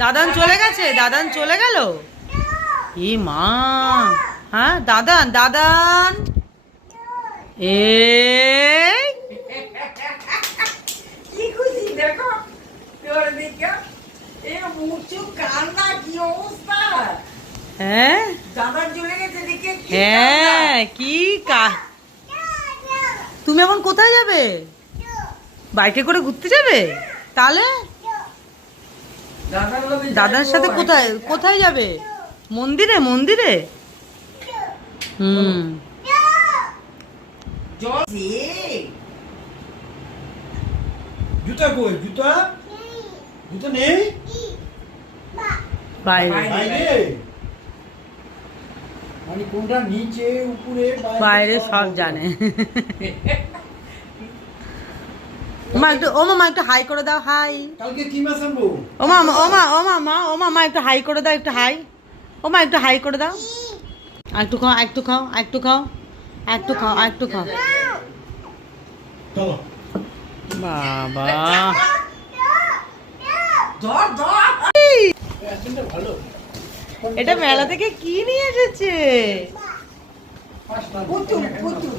দাদান চলে গেছে, দাদান চলে গেল। এ মা, হ্যাঁ দাদান দাদান এই কি খুশি দেখো, তোর দিকে এ মুচু কান্না কি অবস্থা। হ্যাঁ দাদা চলে গেছে দেখে হ্যাঁ কি তুমি এখন কোথায় যাবে? বাইকে করে ঘুরতে যাবে? তাহলে দাদার সাথে কোথায় কোথায় যাবে? মন্দিরে মন্দিরে। হুম জুতা কই? জুতা জুতা নেই বাইরে বাইরে, মানে কোনটা নিচে উপরে বাইরে সব জানে। মা একটু ও মা একটু হাই করে দাও, হাই। কালকে কি মাছ আনবো? ও মা ও মা ও মা মা ও মা একটু হাই করে দাও, একটু হাই। ও মা একটু হাই করে দাও। একটু খাও একটু খাও একটু খাও একটু খাও একটু খাও। চলো বাবা ধর ধর অ্যাকশনটা ভালো। এটা মেলা থেকে কি নিয়ে এসেছে? ফার্স্ট পুতুল পুতুল